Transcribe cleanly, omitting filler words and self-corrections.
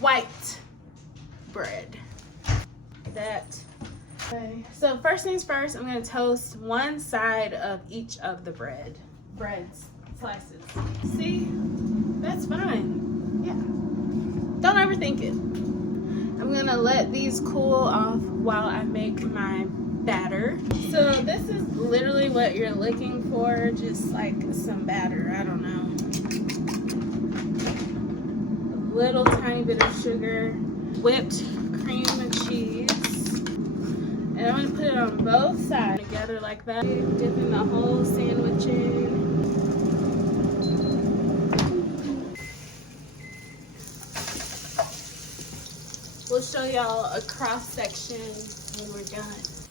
white bread. Okay, so first things first, I'm gonna toast one side of each of the bread slices. See, that's fine. Yeah, don't overthink it. I'm gonna let these cool off while I make my batter. So this is literally what you're looking for, just like some batter. I don't know, a little tiny bit of sugar, whipped cream and cheese. And I'm gonna put it on both sides together like that. Dipping the whole sandwich in. We'll show y'all a cross section when we're done.